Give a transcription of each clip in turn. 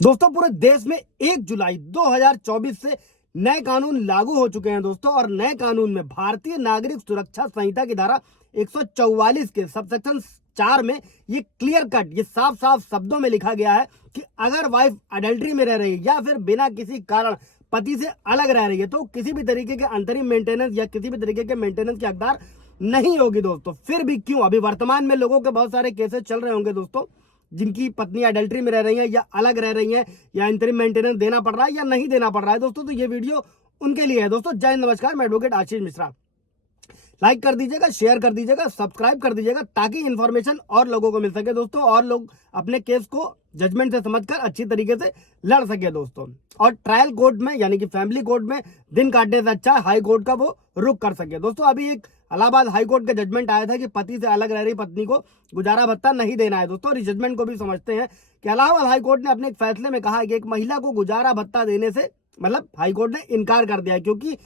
दोस्तों पूरे देश में 1 जुलाई 2024 से नए कानून लागू हो चुके हैं दोस्तों। और नए कानून में भारतीय नागरिक सुरक्षा संहिता की धारा 144 के सबसेक्शन 4 में ये क्लियर कट, ये साफ साफ शब्दों में लिखा गया है कि अगर वाइफ अडल्ट्री में रह रही है या फिर बिना किसी कारण पति से अलग रह रही है तो किसी भी तरीके के अंतरिम मेंटेनेंस या किसी भी तरीके के मेंटेनेंस की हकदार नहीं होगी दोस्तों। फिर भी क्यों, अभी वर्तमान में लोगों के बहुत सारे केसेस चल रहे होंगे दोस्तों जिनकी पत्नी अडल्ट्री में रह रही है या अलग रह रही है या इंटरिम मेंटेनेंस देना पड़ रहा है या नहीं देना पड़ रहा है दोस्तों। तो ये वीडियो उनके लिए है दोस्तों। जय हिंद, नमस्कार, मैं एडवोकेट आशीष मिश्रा। लाइक कर दीजिएगा, शेयर कर दीजिएगा, सब्सक्राइब कर दीजिएगा ताकि इन्फॉर्मेशन और लोगों को मिल सके दोस्तों, और लोग अपने केस को जजमेंट से समझकर अच्छी तरीके से लड़ सके दोस्तों। और ट्रायल कोर्ट में यानी कि फैमिली कोर्ट में दिन काटने से अच्छा हाई कोर्ट का वो रुख कर सके दोस्तों। अभी एक इलाहाबाद हाई कोर्ट का जजमेंट आया था कि पति से अलग रह रही पत्नी को गुजारा भत्ता नहीं देना है दोस्तों। और इस जजमेंट को भी समझते हैं कि इलाहाबाद हाई कोर्ट ने अपने एक फैसले में कहा कि एक महिला को गुजारा भत्ता देने से मतलब हाई कोर्ट ने इनकार कर दिया क्योंकि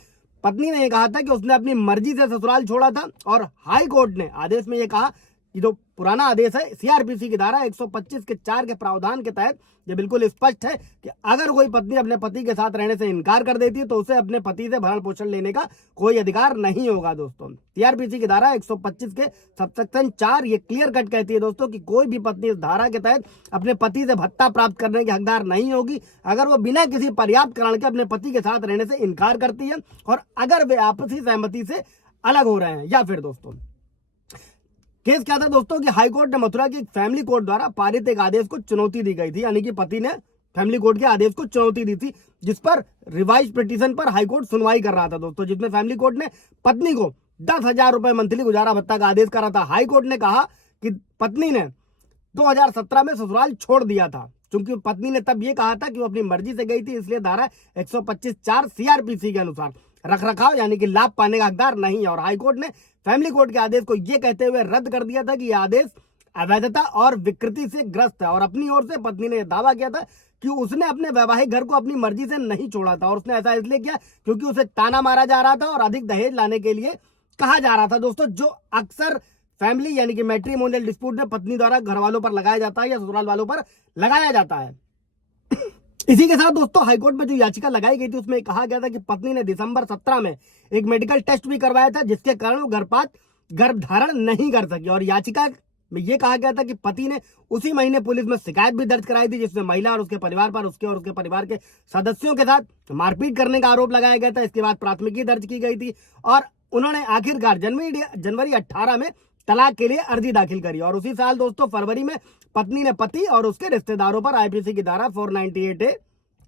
पत्नी ने यह कहा था कि उसने अपनी मर्जी से ससुराल छोड़ा था। और हाई कोर्ट ने आदेश में यह कहा कि जो पुराना आदेश है सीआरपीसी की धारा 125 के 4 के प्रावधान के तहत ये बिल्कुल स्पष्ट है कि अगर कोई पत्नी अपने पति के साथ रहने से इनकार कर देती है तो उसे अपने पति से भरण पोषण लेने का कोई अधिकार नहीं होगा दोस्तों। सीआरपीसी की धारा 125 के सबसेक्शन 4 ये क्लियर कट कहती है दोस्तों कि कोई भी पत्नी इस धारा के तहत अपने पति से भत्ता प्राप्त करने की हकदार नहीं होगी अगर वो बिना किसी पर्याप्त कारण के अपने पति के साथ रहने से इनकार करती है और अगर वे आपसी सहमति से अलग हो रहे हैं। या फिर दोस्तों केस क्या था दोस्तों कि हाईकोर्ट ने मथुरा की फैमिली कोर्ट द्वारा पारित एक आदेश को चुनौती दी गई थी, यानी कि पति ने फैमिली कोर्ट के आदेश को चुनौती दी थी जिस पर रिवाइज पिटीशन पर हाईकोर्ट सुनवाई कर रहा था दोस्तों, जिसमें फैमिली कोर्ट ने पत्नी को 10,000 रुपए मंथली गुजारा भत्ता का आदेश करा था। हाईकोर्ट ने कहा कि पत्नी ने 2017 में ससुराल छोड़ दिया था क्योंकि पत्नी ने तब ये कहा था कि वो अपनी मर्जी से गई थी, इसलिए धारा 125(4) सीआरपीसी के अनुसार रखरखाव यानी कि लाभ पाने का हकदार नहीं है। और हाईकोर्ट ने फैमिली कोर्ट के आदेश को यह कहते हुए रद्द कर दिया था कि यह आदेश अवैधता और विकृति से ग्रस्त है। और अपनी ओर से पत्नी ने यह दावा किया था कि उसने अपने वैवाहिक घर को अपनी मर्जी से नहीं छोड़ा था और उसने ऐसा इसलिए किया क्योंकि उसे ताना मारा जा रहा था और अधिक दहेज लाने के लिए कहा जा रहा था दोस्तों, जो अक्सर फैमिली यानी कि मैट्रिमोनियल डिस्प्यूट में पत्नी द्वारा घर वालों पर लगाया जाता है या ससुराल वालों पर लगाया जाता है। इसी के साथ दोस्तों हाईकोर्ट में जो याचिका लगाई गई थी उसमें कहा गया था कि पत्नी ने दिसंबर 17 में एक मेडिकल टेस्ट भी करवाया था जिसके कारण वो गर्भ धारण नहीं कर सकी। और याचिका में यह कहा गया था कि पति ने उसी महीने पुलिस में शिकायत भी दर्ज कराई थी जिसमें महिला और उसके परिवार पर उसके और उसके परिवार के सदस्यों के साथ मारपीट करने का आरोप लगाया गया था। इसके बाद प्राथमिकी दर्ज की गई थी और उन्होंने आखिरकार जनवरी 18 में तलाक के लिए अर्जी दाखिल करी। और उसी साल दोस्तों फरवरी में पत्नी ने पति और उसके रिश्तेदारों पर आईपीसी की धारा 498A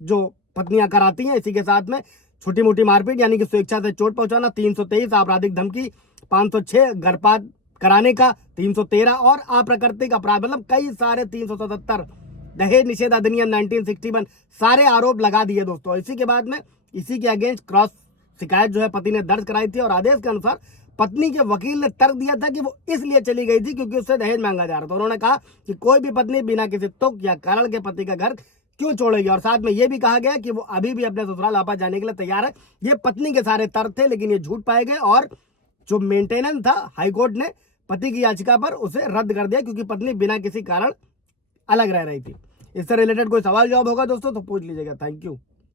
जो पत्नियां कराती हैं, इसी के साथ में छोटी मोटी मारपीट यानी कि स्वेच्छा से चोट पहुंचाना 323, आपराधिक धमकी 506, गर्भपात कराने का 313 और अप्राकृतिक अपराध मतलब कई सारे 377, दहेज निषेध अधिनियम 1961 सारे आरोप लगा दिए दोस्तों। इसी के बाद में इसी के अगेंस्ट क्रॉस शिकायत जो है पति ने दर्ज कराई थी और आदेश के अनुसार पत्नी के वकील ने तर्क दिया था कि वो इसलिए चली गई थी क्योंकि उससे दहेज मांगा जा रहा था। उन्होंने कहा कि कोई भी पत्नी बिना किसी तुक या कारण के पति का घर क्यों छोड़ेगी। और साथ में यह भी कहा गया कि वो अभी भी अपने ससुराल वापस जाने के लिए तैयार है। ये पत्नी के सारे तर्क थे लेकिन ये झूठ पाए गए और जो मेंटेनेंस था हाईकोर्ट ने पति की याचिका पर उसे रद्द कर दिया क्योंकि पत्नी बिना किसी कारण अलग रह रही थी। इससे रिलेटेड कोई सवाल जवाब होगा दोस्तों तो पूछ लीजिएगा। Thank you.